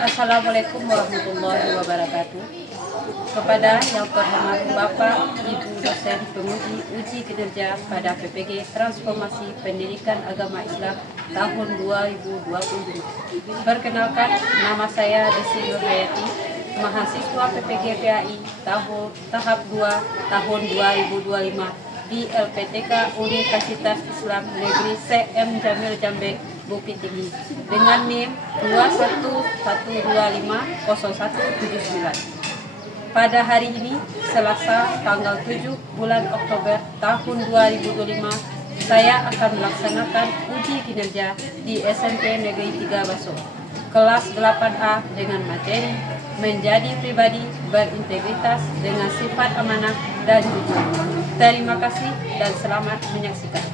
Assalamualaikum warahmatullahi wabarakatuh. Kepada yang terhormat Bapak, Ibu dosen penguji uji kinerja pada PPG Transformasi Pendidikan Agama Islam tahun 2020. Perkenalkan, nama saya Desi Nurhayati, mahasiswa PPG PAI tahap 2 tahun 2025 di LPTK Universitas Islam Negeri CM Jamil Jambe, Bukit Tinggi, dengan NIM 211250179. Pada hari ini, Selasa tanggal 7 bulan Oktober tahun 2025, saya akan melaksanakan uji kinerja di SMP Negeri 3 Baso, kelas 8A dengan materi menjadi pribadi berintegritas dengan sifat amanah dan jujur. Terima kasih dan selamat menyaksikan.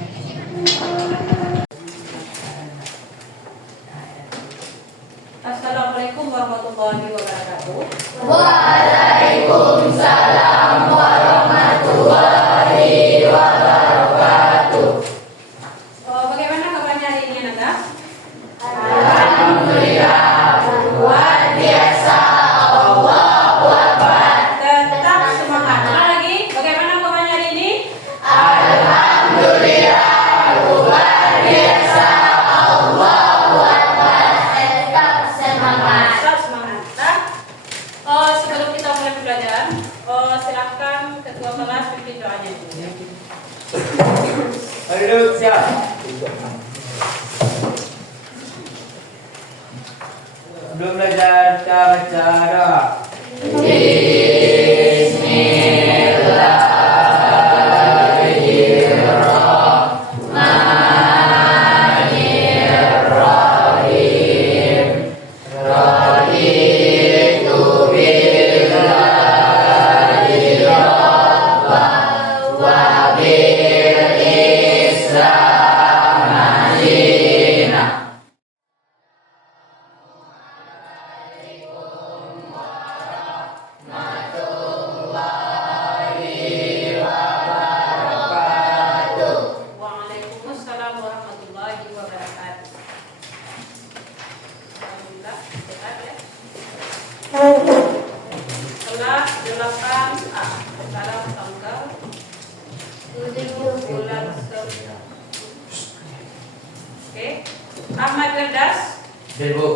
Assalamualaikum warahmatullahi wabarakatuh. Waalaikumsalam warahmatullahi wabarakatuh. Bagaimana kabarnya hari ini, Nanda? Alhamdulillah, luar biasa. Allahu Akbar. Tetap semangat. Lagi, bagaimana kabarnya hari ini? Alhamdulillah, luar biasa. Allahu Akbar. Tetap semangat. Tetap semangat. Sebelum kita mulai pembelajaran, silakan ketua kelas pimpin doanya. Duduk siap. Sebelum belajar kita baca doa. Waalaikumsalam warahmatullahi wabarakatuh. Alhamdulillah, sehat ya. Kelas 8A, sekarang tanggal 7 bulan 9. Oke, Ahmad Gerdas, Debu.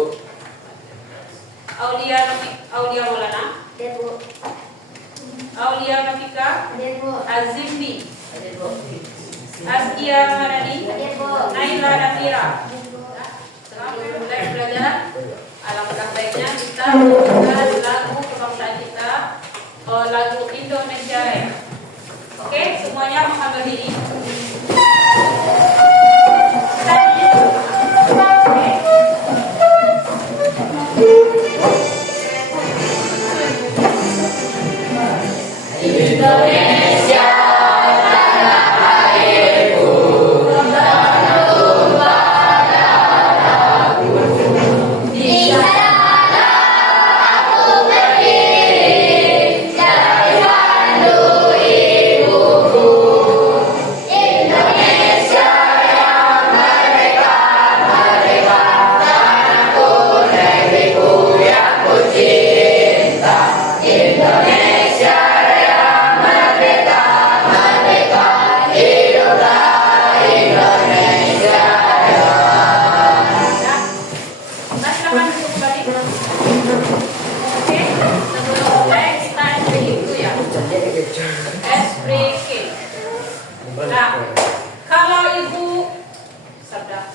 Aulia Maulana, Aulia Nafika, Azimbi, Askia Marani, Naila Nafira. Sebelum mulai pembelajaran, alangkah baiknya kita mendengar lagu kebangsaan kita, lagu Indonesia Raya. Oke, semuanya mengambil diri. Indonesia tanah airku, tanah tumpah darahku. Di sana aku berdiri, cari pandu ibuku. Indonesia yang merdeka, merdeka, tanahku, negeriku yang ku cinta. Indonesia merdeka, merdeka, hiduplah Indonesia Raya. Silakan duduk kembali. Oke, sebelum mulai kita SPK dulu ya. SPK. Nah, kalau ibu sabda.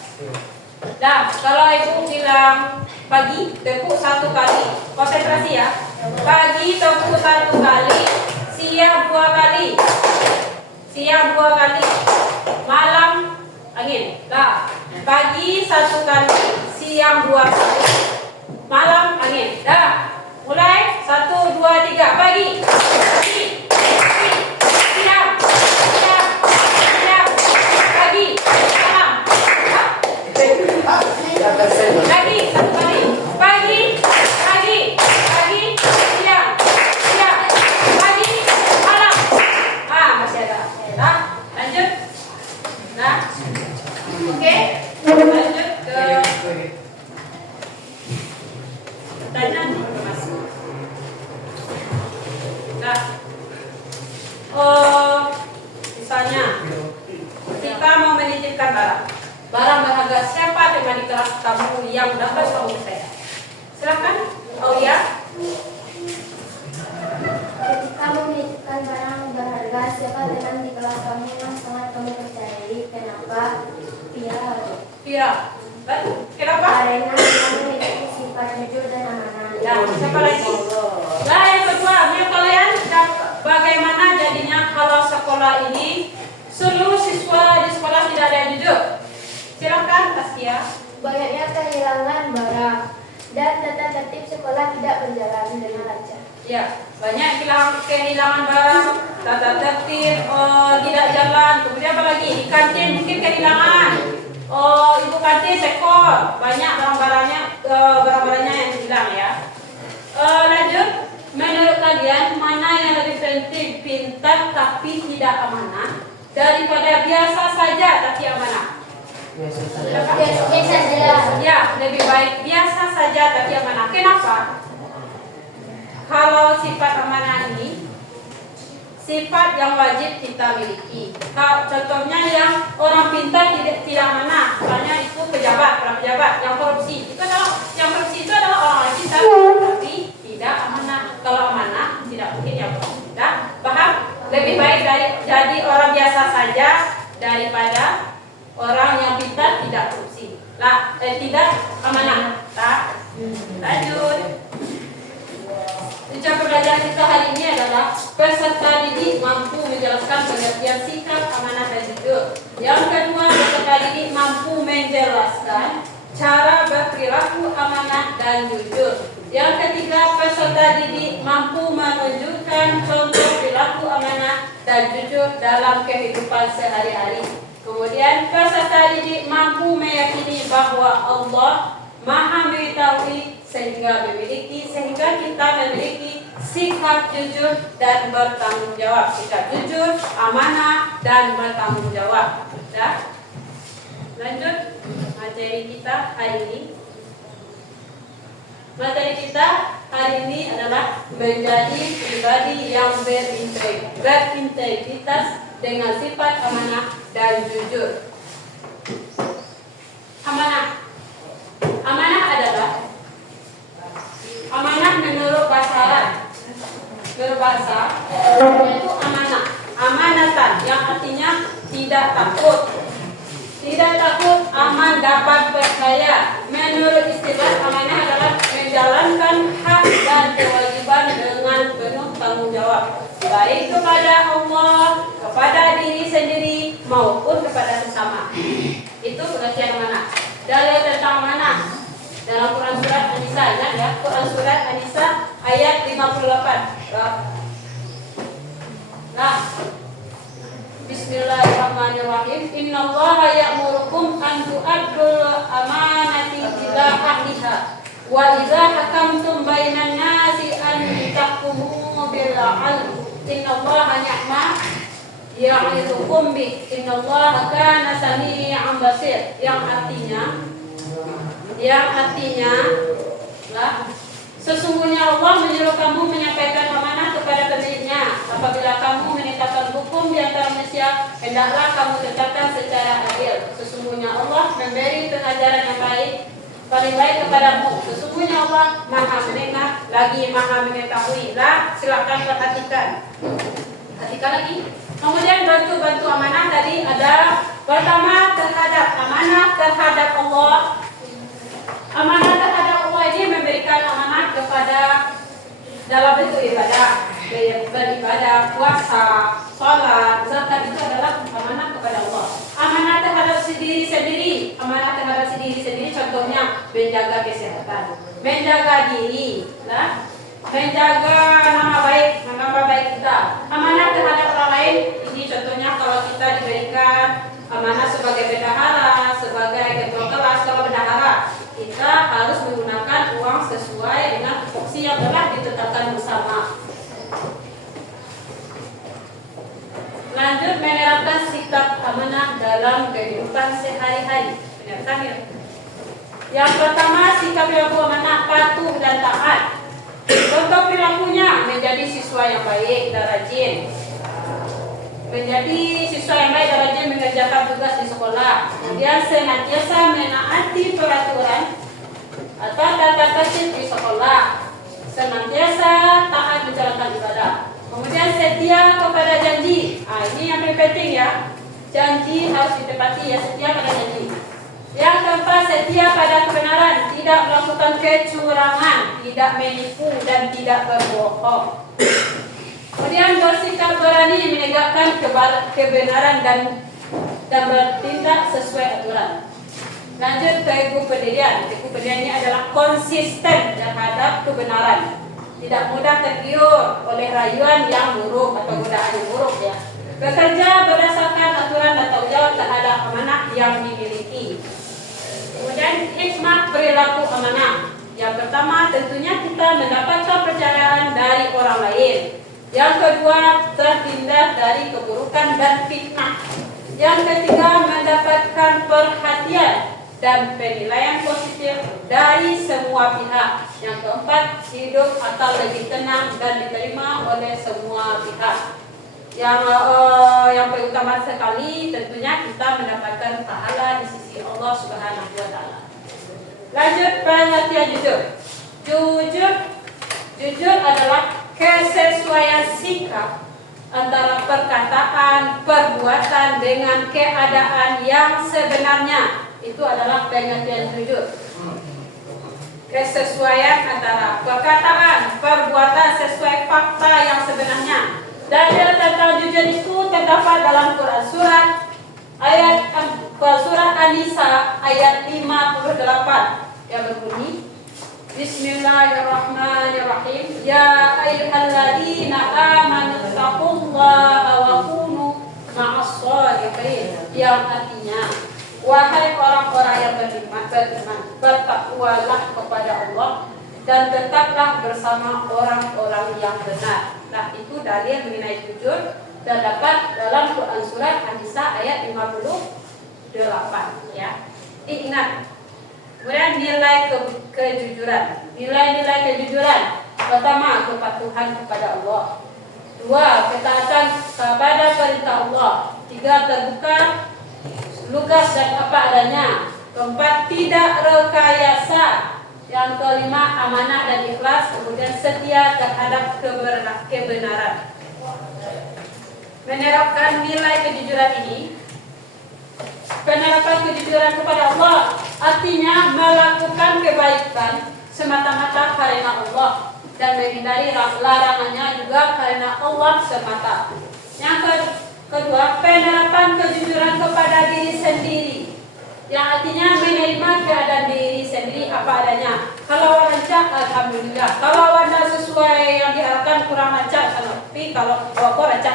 Nah, kalau ibu bilang pagi tepuk 1 kali. Konsentrasi ya. Pagi tepuk 1 kali. Siang 2 kali. Siang 2 kali. Malam angin. Dah. Pagi 1 kali, siang 2 kali. Malam angin. Dah. Mulai 1 2 3 pagi. Pagi. Pagi. Siang. Siang. Siang. Pagi. Malam. Dah. Lagi 1 kali. Pagi. Pagi. Pagi. Siang. Siang. Pagi. Malam. Masih ada. Nah, lanjut. Nah. Oke. Lanjut ke yang dapat kamu percaya. Silakan, Aulia. Ketika menitipkan barang berharga, siapa teman di kelas kamu yang sangat kamu percayai? Kenapa? Pira. Kenapa? Karena kamu memiliki sifat jujur dan amanah. Ya, siapa lagi? Nah, yang kedua, menurut kalian bagaimana jadinya kalau sekolah ini seluruh siswa di sekolah tidak ada yang jujur? Silakan, Taskia. Banyaknya kehilangan barang dan tata tertib sekolah tidak berjalan dengan lancar. Ya, banyak kehilangan barang, tata tertib, tidak jalan. Kemudian apa lagi? Di kantin mungkin kehilangan. Ibu kantin sekor, banyak barang-barangnya yang hilang ya. Lanjut, menurut kalian mana yang lebih penting, pintar tapi tidak amanah daripada biasa saja tapi amanah? Biasa saja. Ya, lebih baik biasa saja tapi amanah. Kenapa? Kalau sifat amanah ini sifat yang wajib kita miliki. Contohnya yang orang pintar tidak amanah, misalnya itu orang pejabat yang korupsi. Yang korupsi itu adalah orang pintar tapi tidak amanah. Kalau amanah tidak mungkin yang korupsi. Tidak paham? Lebih baik jadi orang biasa saja daripada orang yang pintar tidak korupsi. Tidak amanah. Lanjut. Ucapan pelajaran kita hari ini adalah peserta didik mampu menjelaskan pengertian sikap amanah dan jujur. Yang kedua, peserta didik mampu menjelaskan cara berperilaku amanah dan jujur. Yang ketiga, peserta didik mampu menunjukkan contoh perilaku amanah dan jujur dalam kehidupan sehari-hari. Kemudian, peserta didik mampu meyakini bahwa Allah Maha mengetahui sehingga kita memiliki sikap jujur dan bertanggung jawab. Sikap jujur, amanah dan bertanggung jawab. Ya. Lanjut materi kita hari ini. Materi kita hari ini adalah menjadi pribadi yang berintegritas dengan sifat amanah dan jujur. Amanah adalah menurut bahasa Arab. Menurut bahasa itu amanatan yang artinya tidak takut. Tidak takut, aman, dapat percaya. Menurut istilah amanah adalah menjalankan hak dan kewajiban dengan penuh tanggung jawab, baik kepada Allah, kepada diri sendiri maupun kepada sesama. Itu pengertian amanah. Dalil tentang amanah dalam Quran surat An-Nisa, ingat ya, Quran surat An-Nisa ayat 58. Bismillahirrahmanirrahim. Innallaha ya'murukum an tu'addul amanati ila ahliha wa idza hakamtum bainan nasi an tahkumu bil 'adl. Innallaha ni'ma ya'idukum bi. Innallaha kana sami'an basir. Yang artinya sesungguhnya Allah menyuruh kamu menyampaikan amanah kepada pemiliknya. Apabila kamu menetapkan hukum di antara manusia, hendaklah kamu tetapkan secara adil. Sesungguhnya Allah memberi pengajaran yang paling baik kepadamu. Sesungguhnya Allah Maha mendengar lagi Maha mengetahui. Silakan perhatikan lagi. Kemudian bantu amanah tadi ada pertama terhadap amanah terhadap Allah. Amanah terhadap Allah ini memberikan amanah kepada dalam bentuk ibadah, beribadah, puasa, sholat, zakat itu adalah amanah kepada Allah. Amanah terhadap diri sendiri, contohnya menjaga kesehatan, menjaga diri, menjaga nama baik kita. Amanah terhadap orang lain, ini contohnya kalau kita diberikan amanah sebagai bendahara, sebagai ketua kelas, kalau bendahara kita harus menggunakan uang sesuai dengan tupoksi yang telah ditetapkan bersama. Lanjut, menerapkan sikap amanah dalam kehidupan sehari-hari. Yang pertama, sikap perilaku amanah patuh dan taat. Contoh perilakunya menjadi siswa yang baik dan rajin. Mengerjakan tugas di sekolah. Kemudian senantiasa menaati peraturan Nah, ini yang paling penting ya. Janji harus ditepati ya, setia pada janji. Yang keempat, setia pada kebenaran, tidak melakukan kecurangan, tidak menipu dan tidak berbohong. Kemudian bersikap berani menegakkan kebenaran dan bertindak sesuai aturan. Lanjut ke Ibu pendirian. Ibu pendirian ini adalah konsisten terhadap kebenaran, tidak mudah tergiur oleh rayuan yang buruk atau godaan yang buruk ya. Bekerja berdasarkan aturan dan tanggung jawab terhadap amanah yang dimiliki. Kemudian hikmah perilaku amanah. Yang pertama tentunya kita mendapatkan percayaan dari orang lain. Yang kedua terhindar dari keburukan dan fitnah. Yang ketiga mendapatkan perhatian dan penilaian positif dari semua pihak. Yang keempat hidup atau lebih tenang dan diterima oleh semua pihak. Yang paling utama sekali tentunya kita mendapatkan pahala di sisi Allah Subhanahu wa taala. Lanjut pengertian jujur. Jujur adalah kesesuaian sikap antara perkataan, perbuatan dengan keadaan yang sebenarnya. Itu adalah pengertian jujur. Kesesuaian antara perkataan, perbuatan sesuai fakta yang sebenarnya. Dalil tentang jujur itu terdapat dalam Quran surat An-Nisa ayat 58 yang berbunyi Bismillahirrahmanirrahim. Ya ayyuhalladzina amanu taqullaha wa kunu ma'as shadiqin. Yang artinya, wahai orang-orang yang beriman, bertakwalah kepada Allah dan tetaplah bersama orang-orang yang benar. Nah, itu dalil mengenai jujur terdapat dalam Quran surat An-Nisa ayat 58 ya. Diingat. Kemudian nilai kejujuran. Nilai-nilai kejujuran. Pertama, kepatuhan kepada Allah. Dua, ketaatan kepada perintah Allah. Tiga, terbuka, lugas dan apa adanya. Keempat, tidak rekayasa. Yang kelima, amanah dan ikhlas. Kemudian setia terhadap kebenaran. Menerapkan nilai kejujuran ini, penerapan kejujuran kepada Allah artinya melakukan kebaikan semata-mata karena Allah dan menghindari larangannya juga karena Allah semata. Yang kedua, penerapan kejujuran kepada diri sendiri, yang artinya menerima keadaan diri sendiri apa adanya. Kalau lancar, alhamdulillah. Kalau anda sesuai yang diharapkan kurang lancar, tapi kalau lancar,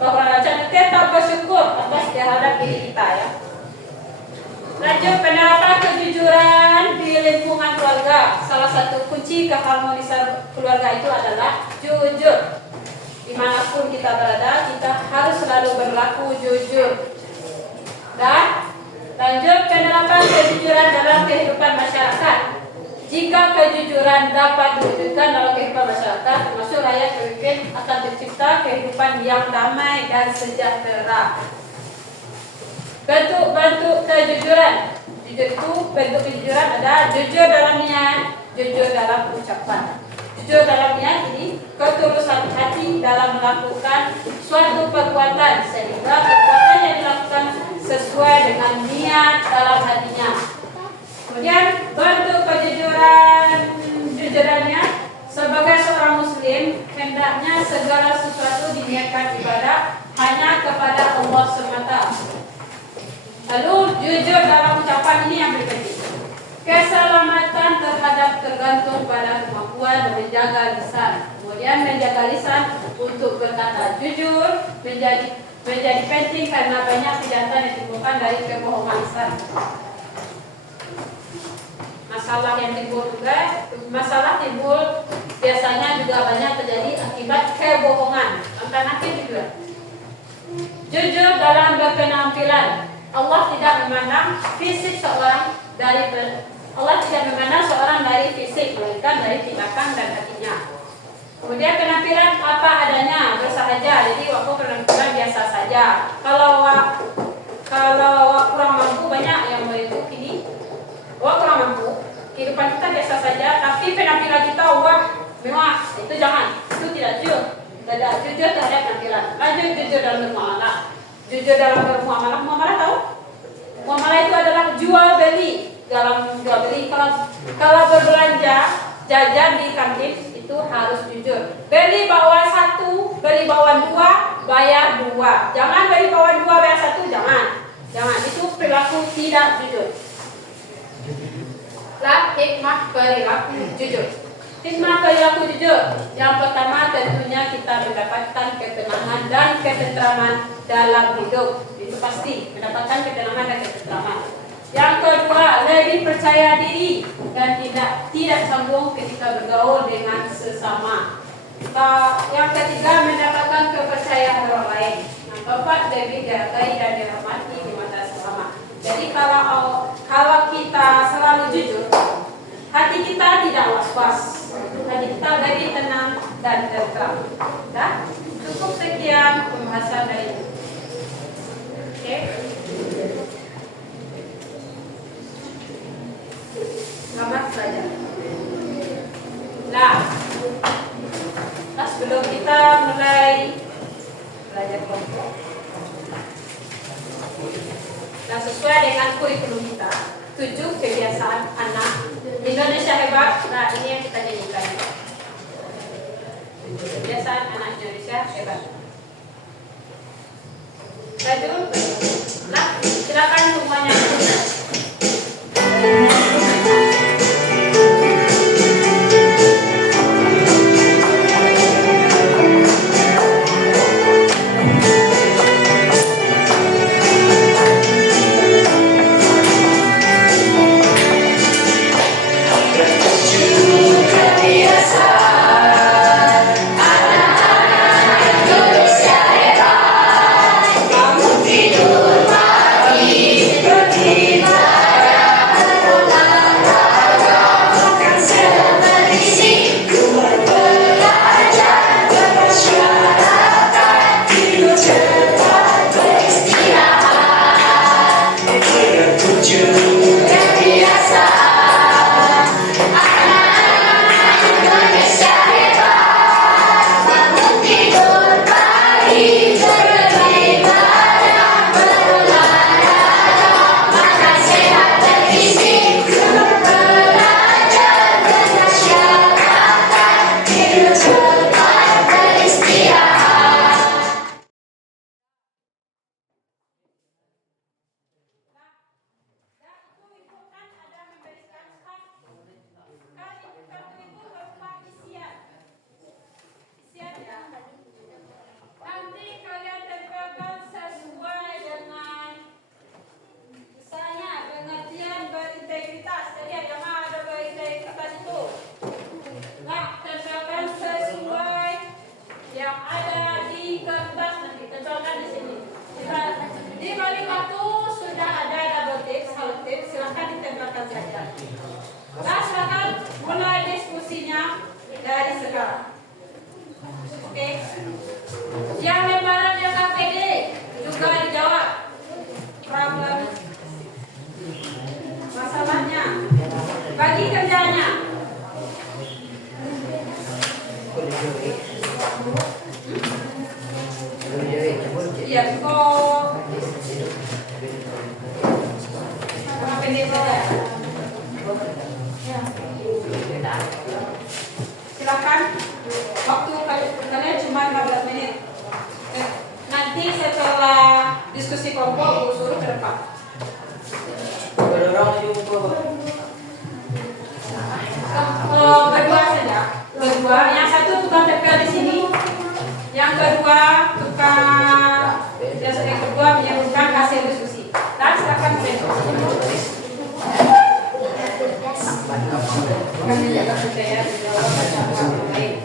kalau kurang lancar, kita bersyukur atas terhadap diri kita ya. Lanjut, penerapan kejujuran di lingkungan keluarga. Salah satu kunci keharmonisan keluarga itu adalah jujur. Dimanapun kita berada, kita harus selalu berlaku jujur. Dan lanjut, penerapan kejujuran dalam kehidupan masyarakat. Jika kejujuran dapat diwujudkan dalam kehidupan masyarakat, termasuk rakyat pemimpin, akan tercipta kehidupan yang damai dan sejahtera. Bentuk kejujuran. Jujur itu, bentuk kejujuran ada jujur dalam niat, jujur dalam ucapan. Jujur dalam niat ini ketulusan hati dalam melakukan suatu perbuatan sehingga perbuatan yang dilakukan sesuai dengan niat dalam hatinya. Kemudian bentuk kejujurannya sebagai seorang muslim hendaknya segala sesuatu diniatkan ibadah hanya kepada Allah semata. Lalu jujur dalam ucapan ini yang penting. Keselamatan tergantung pada kemampuan menjaga lisan. Kemudian menjaga lisan untuk berkata jujur menjadi penting karena banyak kejahatan yang ditimbulkan dari kebohongan lisan. Masalah timbul biasanya juga banyak terjadi akibat kebohongan. Karena kejujuran. Jujur dalam berpenampilan. Allah tidak memandang fisik seorang dari fisik, melainkan dari tindakan dan hatinya. Kemudian penampilan apa adanya, bersahaja. Jadi waktu penampilan biasa saja. Kalau kurang mampu, banyak yang itu kini. Kurang mampu, kehidupan kita biasa saja. Tapi penampilan kita wah mewah, itu jangan, itu tidak jujur. Jujur terhadap tampilan. Lanjut jujur dalam bermuamalah. Jujur dalam bermuamalah. Muamalah tahu? Muamalah itu adalah jual beli. Dalam jual beli, kalau berbelanja jajan di kantin itu harus jujur. Beli bawaan 1, beli bawaan 2, bayar 2. Jangan beli bawaan 2 bayar 1, jangan. Itu perilaku tidak jujur. Hikmah perilaku jujur. Hikmah perilaku jujur. Yang pertama tentunya kita mendapatkan ketenangan dan ketentraman dalam hidup. Itu pasti mendapatkan ketenangan dan ketentraman. Yang kedua, lebih percaya diri dan tidak sombong ketika bergaul dengan sesama. Yang ketiga, mendapatkan kepercayaan orang lain. Yang keempat, lebih dihargai dan dihormati di mata sesama. Jadi kalau kita selalu jujur, hati kita tidak was-was, hati kita lebih tenang dan tentram. Nah, cukup sekian pembahasan dari ini. Oke. Selamat belajar. Nah, sebelum kita mulai belajar kelompok, nah sesuai dengan kurikulum kita, 7 kebiasaan anak Indonesia hebat. Nah, ini yang kita nyanyikan. 7 kebiasaan anak Indonesia hebat. Lanjut. Nah, silakan semuanya. Nah, silakan mulai diskusinya dari sekarang. Oke. Yang lembaran yang KPD juga dijawab. Problem masalahnya. Bagi kerjanya. Iya, kok KPD saja. Silakan, waktu kalian cuma 15 menit. Nanti setelah diskusi kelompok, suruh ke depan. Berdua saja. Berdua. Yang satu tukang TPL di sini. Yang kedua tukang. Yang kedua menyebutkan hasil diskusi. Dan silakan diskusi. Kami jaga budaya di dalam masyarakat lain.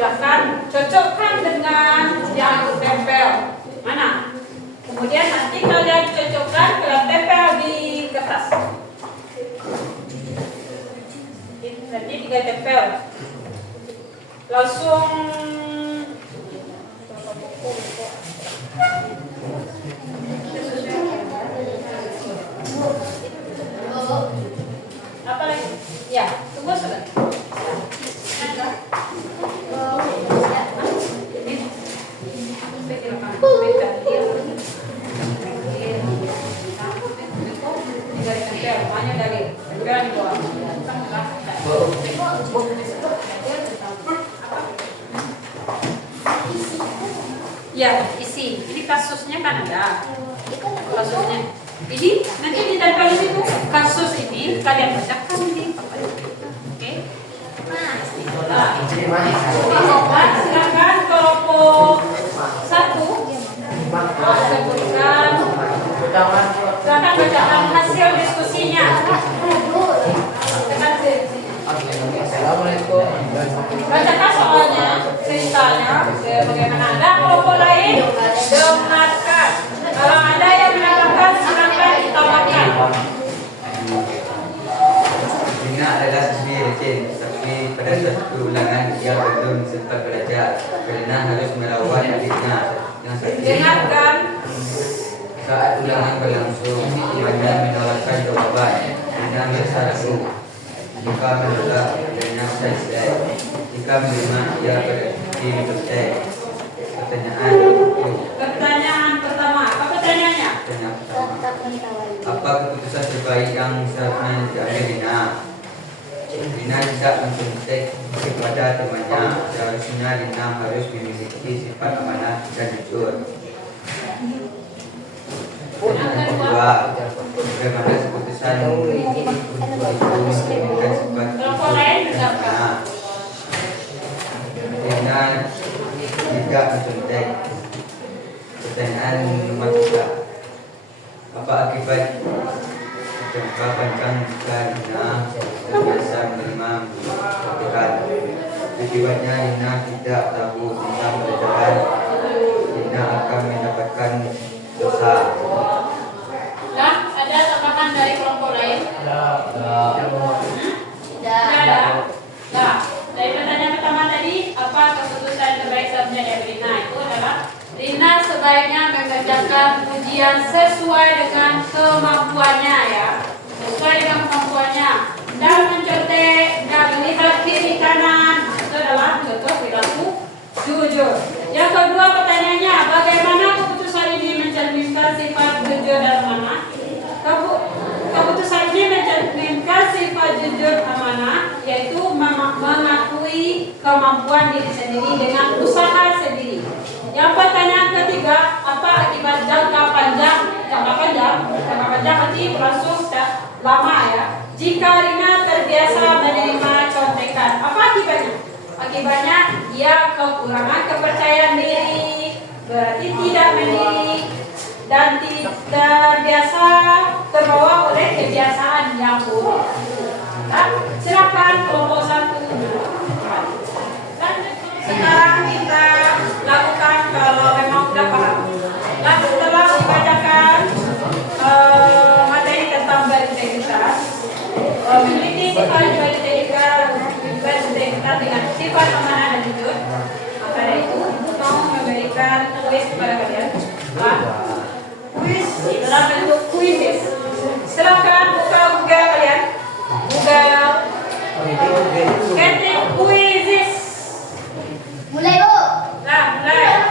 Silahkan cocokkan dengan yang tempel. Mana? Kemudian nanti kalian cocokkan, kalian tempel di kertas. Nanti 3 tempel. Langsung apa lagi? Ya, tunggu sudah. Ya, isi. Ini kasusnya kan ada. Kasusnya. Ini nanti di tempel di situ. Kasus ini kalian bacakan di papan. Oke? Nah, silakan kelompok 1 sebutkan. Silakan bacakan hasil diskusinya. Assalamualaikum. Bacakan soalnya, ceritanya, bagaimana Anda kelompok lain dengarkan. Kalau ada yang menambahkan, silakan ditambahkan. Rina adalah siswi receh, tapi pada satu ulangan ia belum sempat belajar kerana harus merawat adiknya yang sakit. Dengarkan. Saat ulangan berlangsung, ibunya menawarkan jawaban. Rina merasa ragu. Jika menolak, adiknya selesai. Jika menerima, ia berhenti selesai. Pertanyaan Pertanyaan pertama, apa pertanyaannya? apa keputusan terbaik yang seharusnya diambil Rina? Rina tidak mencontek kepada temannya. Seharusnya Rina harus memiliki sifat amanah dan jujur. Pertanyaan kedua, bagaimana keputusan itu mencerminkan sifat jujur dan amanah? Rina tidak mencontek. Pertanyaan nomor 3, apa akibat jangka panjang jika Rina terbiasa menerima kritikan? Akibatnya Rina tidak tahu tentang pelajaran. Rina akan mendapatkan dosa. Nah, ada tambahan dari kelompok lain? Tidak ada. Nah, dari pertanyaan pertama tadi, apa keputusan terbaik seharusnya dari Rina? Itu adalah Rina sebaiknya mengerjakan ujian sesuai dengan kemampuannya ya, sesuai dengan kemampuannya. Dan mencontek dan melihat kiri kanan, itu adalah contoh perilaku jujur. Yang kedua pertanyaannya, bagaimana keputusan ini mencerminkan sifat jujur dan amanah? Keputusan ini mencerminkan sifat jujur amanah, yaitu mengakui kemampuan diri sendiri dengan usaha sendiri. Yang pertanyaan ketiga, apa akibat jangka panjang nanti berlangsung lama ya. Jika Rina terbiasa menerima contekan, apa akibatnya? Akibatnya ia kekurangan kepercayaan diri, berarti tidak mandiri dan terbiasa terbawa oleh kebiasaan yang buruk. Nah, silakan kelompok 1. Sekarang kita lakukan kalau memang sudah paham. Nah, setelah dibacakan materi tentang berintegritas, memiliki sifat berintegritas dengan sifat amanah dan jujur, maka dari itu mau memberikan kuis kepada kalian. Kuis dalam bentuk kuis. Silakan buka Google kalian. Google. Ketik kuisis. Mulai, Bu. Nah, mulai.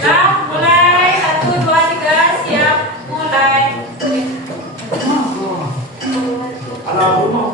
Nah, mulai. 1, 2, 3, siap. Mulai. Alam rumah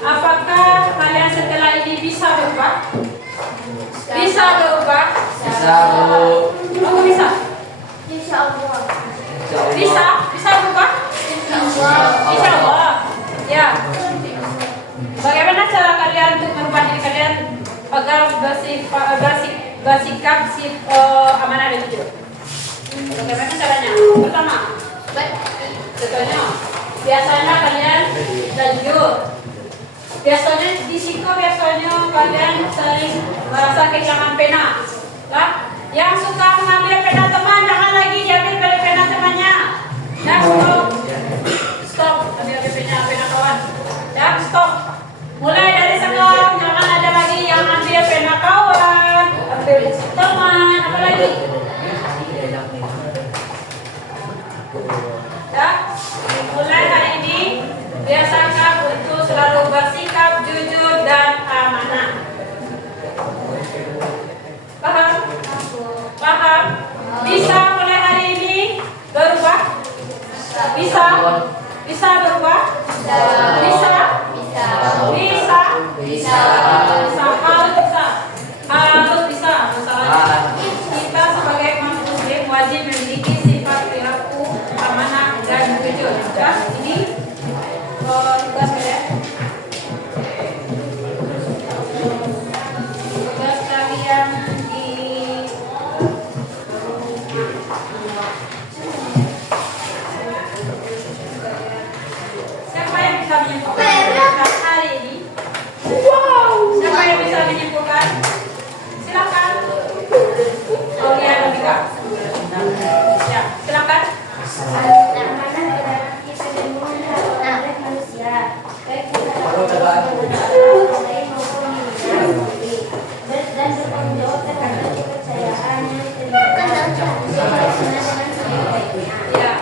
Apakah kalian setelah ini bisa berubah? Bisa berubah? Bisa, Bu. Oh, bisa? Insya Allah. Bisa? Bisa berubah? Insya Allah. Insya Allah. Ya. Bagaimana cara kalian untuk merubah diri kalian agar bersikap amanah dan jujur? Bagaimana caranya? Pertama, contohnya, biasanya kalian jujur. Biasanya di situ kalian sering merasa kehilangan pena. Lah, yang suka mengambil pena teman jangan lagi diambil dari pena temannya. Dan stop ambil pena kawan. Dan stop. Mulai dari sekarang jangan ada lagi yang ambil pena kawan, ambil teman, apa lagi? Ya, mulai hari ini biasakan untuk selalu bersikap jujur dan amanah. Paham? Paham? Bisa mulai hari ini berubah? Bisa? Bisa berubah? Bisa? Bisa? Bisa? Bisa? Harus bisa. Masalahnya kita sebagai muslim wajib memiliki sifat perilaku amanah dan jujur. Ya, ini tugas kalian. Tugas kalian di siapa yang bisa menyimpulkan hari ini? Wow. Siapa yang bisa menyimpulkan? Silakan. Aulia Nabika. Ya, silakan. Amanah adalah kita dimulai oleh manusia, baik kita lain maupun dirinya sendiri, dan bertanggung jawab terhadap kepercayaan yang diterima dengan sebaik-baiknya. Ya.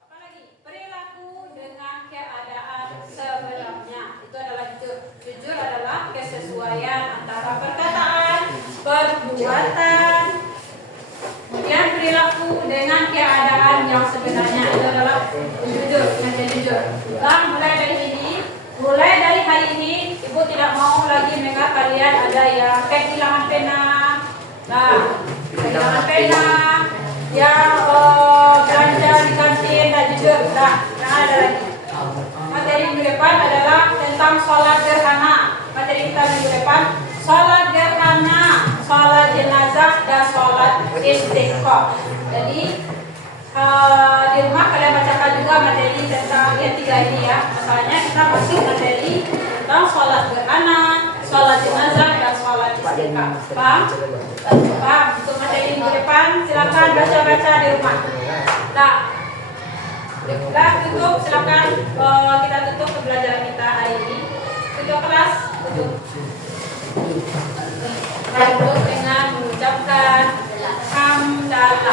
Apalagi perilaku dengan keadaan sebenarnya itu adalah jujur. Jujur adalah kesesuaian antara perkataan, perbuatan, kemudian perilaku dengan keadaan yang sebenarnya itu adalah jujur, menjadi jujur. Dan mulai dari hari ini, ibu tidak mau lagi mendengar kalian ada yang kehilangan pena, kehilangan pena, yang belanja di kantin dan jujur, jangan ada lagi. Materi minggu depan adalah tentang sholat gerhana. Materi kita minggu depan sholat gerhana, sholat jenazah dan sholat istiqomah. Jadi di rumah kalian bacakan juga materi tentang yang tiga ini ya. Masalahnya kita masuk materi tentang sholat gerhana, sholat jenazah dan sholat istiqomah. Paham? Paham? Untuk materi minggu depan silakan baca-baca di rumah. Nah, tutup, silakan kita tutup pembelajaran kita hari ini. Tutup kelas, tutup. Tutup dengan mengucapkan hamdalah.